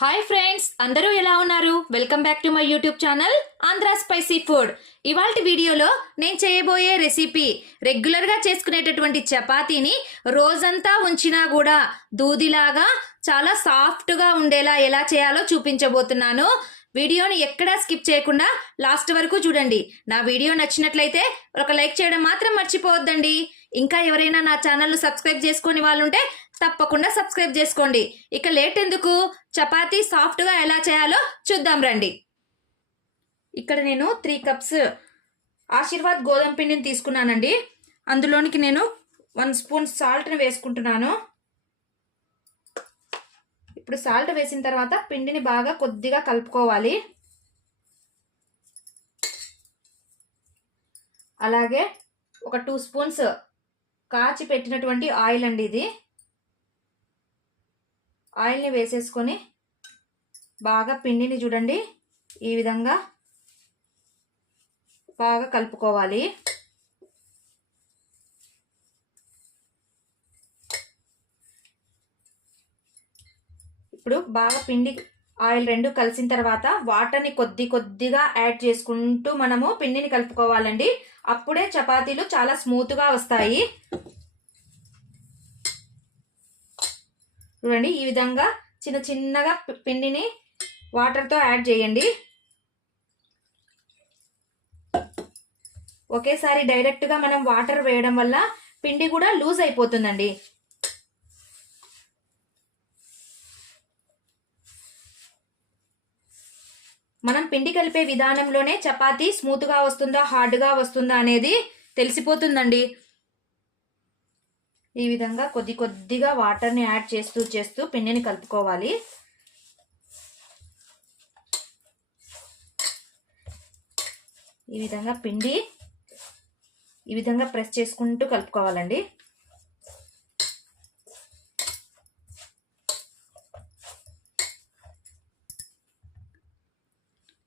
Hi friends, అందరూ ఎలా ఉన్నారు? Welcome back to my YouTube channel Andhra spicy food. ఇవాల్టి వీడియోలో నేను చేయబోయే రెసిపీ రెగ్యులర్గా చేసుకునేటటువంటి చపాతీని రోజంతా ఉంచినా కూడా దూదిలాగా చాలా సాఫ్ట్గా ఉండేలా ఎలా చేయాలో చూపించబోతున్నాను. వీడియోని ఎక్కడా స్కిప్ చేయకుండా లాస్ట్ వరకు చూడండి. నా వీడియో నచ్చినట్లయితే ఒక లైక్ చేయడం మాత్రం మర్చిపోవద్దండి. ఇంకా ఎవరైనా నా ఛానల్ను సబ్స్క్రైబ్ చేసుకొని వాళ్ళుంటే తప్పకుండా సబ్స్క్రైబ్ చేసుకోండి. ఇక లేట్ ఎందుకు, చపాతీ సాఫ్ట్గా ఎలా చేయాలో చూద్దాం రండి. ఇక్కడ నేను 3 కప్స్ ఆశీర్వాద్ గోధుమ పిండిని తీసుకున్నానండి. అందులోనికి నేను 1 స్పూన్ సాల్ట్ని వేసుకుంటున్నాను. ఇప్పుడు సాల్ట్ వేసిన తర్వాత పిండిని బాగా కొద్దిగా కలుపుకోవాలి. అలాగే ఒక 2 స్పూన్స్ కాచి పెట్టినటువంటి ఆయిల్ అండి. ఇది ఆయిల్ని వేసేసుకొని బాగా పిండిని చూడండి ఈ విధంగా బాగా కలుపుకోవాలి. ఇప్పుడు బాగా పిండి ఆయిల్ రెండు కలిసిన తర్వాత వాటర్ని కొద్దిగా యాడ్ చేసుకుంటూ మనము పిండిని కలుపుకోవాలండి. అప్పుడే చపాతీలు చాలా స్మూత్గా వస్తాయి. చూడండి ఈ విధంగా చిన్నగా పిండిని వాటర్తో యాడ్ చేయండి. ఒకేసారి డైరెక్ట్గా మనం వాటర్ వేయడం వల్ల పిండి కూడా లూజ్ అయిపోతుందండి. మనం పిండి కలిపే విధానంలోనే చపాతీ స్మూత్గా వస్తుందా హార్డ్గా వస్తుందా అనేది తెలిసిపోతుందండి. ఈ విధంగా కొద్దిగా వాటర్ని యాడ్ చేస్తూ పిండిని కలుపుకోవాలి. ఈ విధంగా పిండి ఈ విధంగా ప్రెస్ చేసుకుంటూ కలుపుకోవాలండి.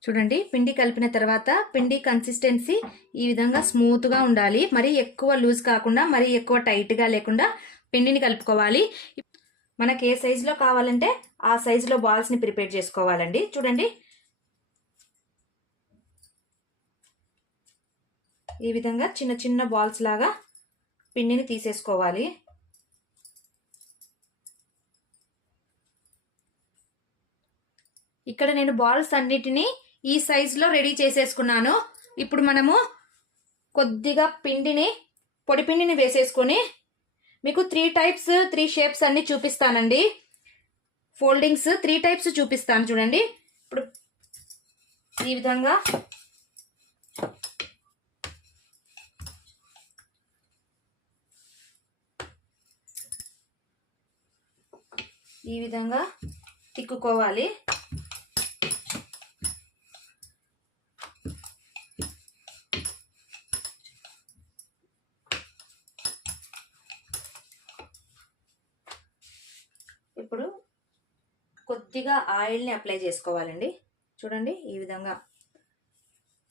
చూడండి పిండి కలిపిన తర్వాత పిండి కన్సిస్టెన్సీ ఈ విధంగా స్మూత్గా ఉండాలి. మరీ ఎక్కువ లూజ్ కాకుండా మరీ ఎక్కువ టైట్గా లేకుండా పిండిని కలుపుకోవాలి. మనకి ఏ సైజులో కావాలంటే ఆ సైజులో బాల్స్ని ప్రిపేర్ చేసుకోవాలండి. చూడండి ఈ విధంగా చిన్న బాల్స్ లాగా పిండిని తీసేసుకోవాలి. ఇక్కడ నేను బాల్స్ అన్నిటినీ ఈ సైజులో రెడీ చేసేసుకున్నాను. ఇప్పుడు మనము కొద్దిగా పొడి పిండిని వేసేసుకొని మీకు 3 షేప్స్ అన్ని చూపిస్తానండి. ఫోల్డింగ్స్ 3 టైప్స్ చూపిస్తాను చూడండి. ఇప్పుడు ఈ విధంగా తిక్కుకోవాలి. ఇప్పుడు కొద్దిగా ఆయిల్ని అప్లై చేసుకోవాలండి. చూడండి ఈ విధంగా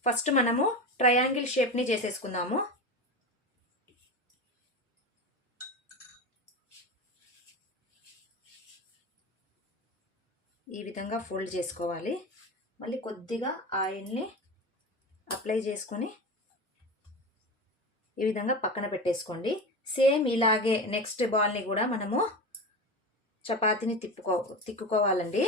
ఫస్ట్ మనము ట్రయాంగిల్ షేప్ని చేసేసుకుందాము. ఈ విధంగా ఫోల్డ్ చేసుకోవాలి. మళ్ళీ కొద్దిగా ఆయిల్ని అప్లై చేసుకొని ఈ విధంగా పక్కన పెట్టేసుకోండి. సేమ్ ఇలాగే నెక్స్ట్ బాల్ని కూడా మనము చపాతీని తిక్కుకోవాలండి.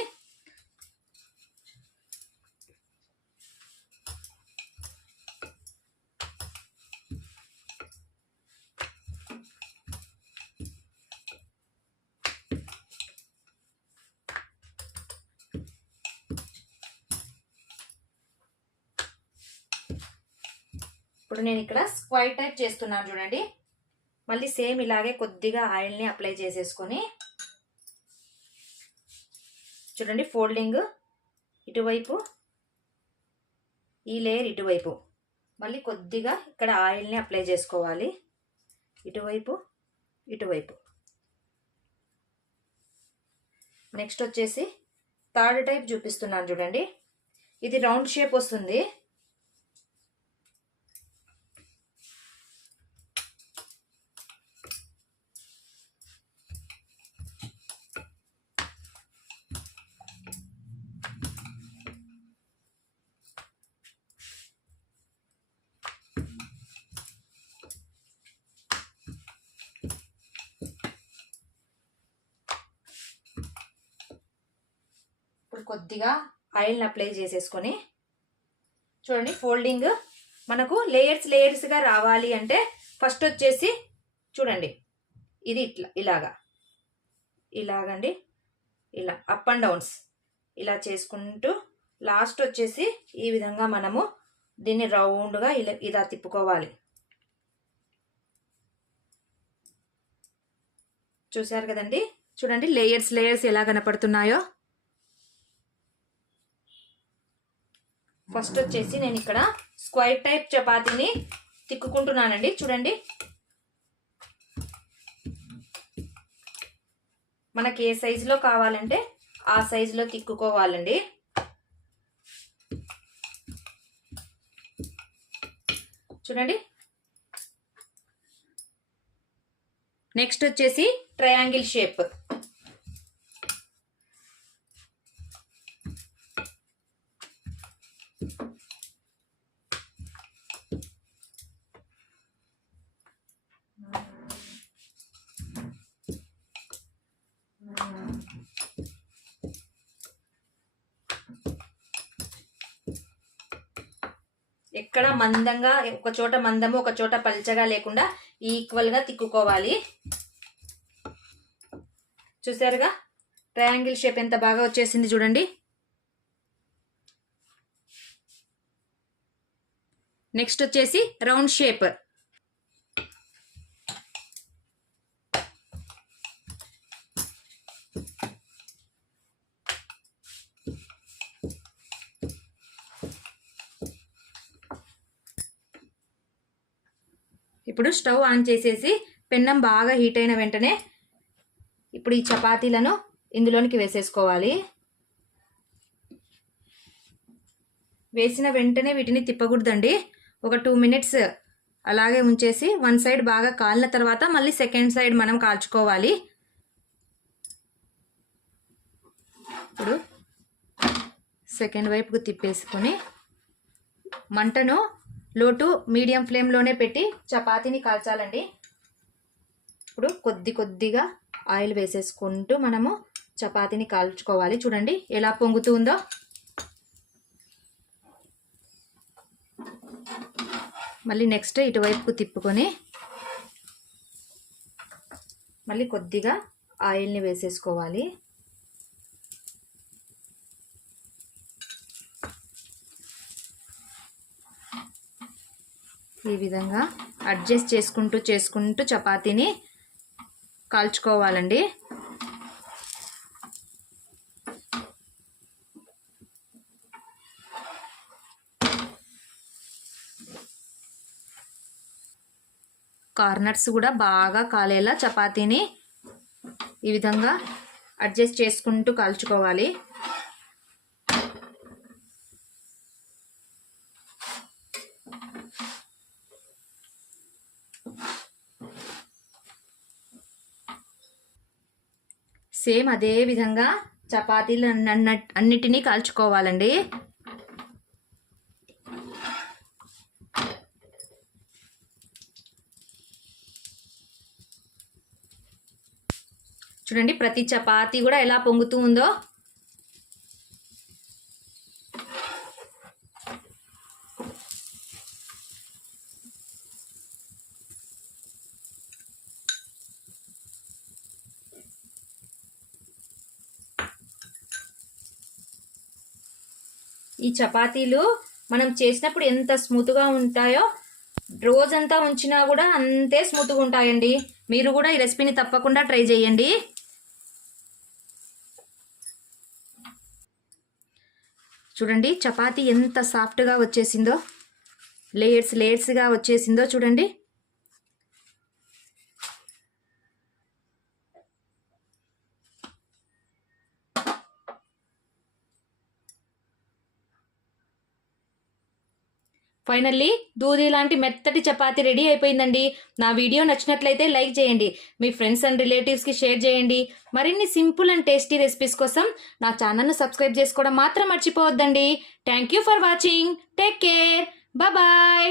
ఇప్పుడు నేను ఇక్కడ స్క్వైర్ టైప్ చేస్తున్నాను చూడండి. మళ్ళీ సేమ్ ఇలాగే కొద్దిగా ఆయిల్ని అప్లై చేసేసుకొని చూడండి ఫోల్డింగ్ ఇటువైపు, ఈ లేయర్ ఇటువైపు, మళ్ళీ కొద్దిగా ఇక్కడ ఆయిల్ని అప్లై చేసుకోవాలి. ఇటువైపు నెక్స్ట్ వచ్చేసి థర్డ్ టైప్ చూపిస్తున్నాను చూడండి. ఇది రౌండ్ షేప్ వస్తుంది. కొద్దిగా ఆయిల్ని అప్లై చేసేసుకొని చూడండి, ఫోల్డింగ్ మనకు లేయర్స్గా రావాలి అంటే ఫస్ట్ వచ్చేసి చూడండి, ఇది ఇలాగండి, ఇలా అప్ అండ్ డౌన్స్ ఇలా చేసుకుంటూ లాస్ట్ వచ్చేసి ఈ విధంగా మనము దీన్ని రౌండ్గా ఇలా తిప్పుకోవాలి. చూసారు కదండి, చూడండి లేయర్స్ ఎలా కనపడుతున్నాయో. ఫస్ట్ వచ్చేసి నేను ఇక్కడ స్క్వైర్ టైప్ చపాతీని తిక్కుకుంటున్నానండి. చూడండి, మనకి ఏ సైజులో కావాలంటే ఆ సైజులో తిక్కుకోవాలండి. చూడండి, నెక్స్ట్ వచ్చేసి ట్రయాంగిల్ షేప్. ఎక్కడ మందంగా, ఒక చోట మందము ఒక చోట పల్చగా లేకుండా ఈక్వల్గా తిక్కుకోవాలి. చూసారుగా ట్రయాంగిల్ షేప్ ఎంత బాగా వచ్చేసింది చూడండి. నెక్స్ట్ వచ్చేసి రౌండ్ షేప్. ఇప్పుడు స్టవ్ ఆన్ చేసేసి పెన్నం బాగా హీట్ అయిన వెంటనే ఇప్పుడు ఈ చపాతీలను ఇందులోనికి వేసేసుకోవాలి. వేసిన వెంటనే వీటిని తిప్పకూడదండి. ఒక 2 మినిట్స్ అలాగే ఉంచేసి వన్ సైడ్ బాగా కాలిన తర్వాత మళ్ళీ సెకండ్ సైడ్ మనం కాల్చుకోవాలి. ఇప్పుడు సెకండ్ వైపుకు తిప్పేసుకొని మంటను లో టు మీడియం ఫ్లేమ్లోనే పెట్టి చపాతీని కాల్చాలండి. ఇప్పుడు కొద్దిగా ఆయిల్ వేసేసుకుంటూ మనము చపాతీని కాల్చుకోవాలి. చూడండి ఎలా పొంగుతుందో. మళ్ళీ నెక్స్ట్ ఇటువైపుకు తిప్పుకొని మళ్ళీ కొద్దిగా ఆయిల్ని వేసేసుకోవాలి. ఈ విధంగా అడ్జస్ట్ చేసుకుంటూ చపాతీని కాల్చుకోవాలండి. కార్నర్స్ కూడా బాగా కాలేలా చపాతీని ఈ విధంగా అడ్జస్ట్ చేసుకుంటూ కాల్చుకోవాలి. సేమ్ అదే విధంగా చపాతీలు అన్నిటినీ కాల్చుకోవాలండి. చూడండి ప్రతి చపాతీ కూడా ఎలా పొంగుతూ ఉందో. ఈ చపాతీలు మనం చేసినప్పుడు ఎంత స్మూత్గా ఉంటాయో రోజంతా ఉంచినా కూడా అంతే స్మూత్గా ఉంటాయండి. మీరు కూడా ఈ రెసిపీని తప్పకుండా ట్రై చేయండి. చూడండి చపాతీ ఎంత సాఫ్ట్గా వచ్చేసిందో, లేయర్స్గా వచ్చేసిందో చూడండి. ఫైనల్లీ దూది లాంటి మెత్తటి చపాతీ రెడీ అయిపోయిందండి. నా వీడియో నచ్చినట్లయితే లైక్ చేయండి, మీ ఫ్రెండ్స్ అండ్ రిలేటివ్స్కి షేర్ చేయండి. మరిన్ని సింపుల్ అండ్ టేస్టీ రెసిపీస్ కోసం నా ఛానల్ను సబ్స్క్రైబ్ చేసుకోవడం మాత్రం మర్చిపోవద్దండి. Thank you for watching. Take care. Bye.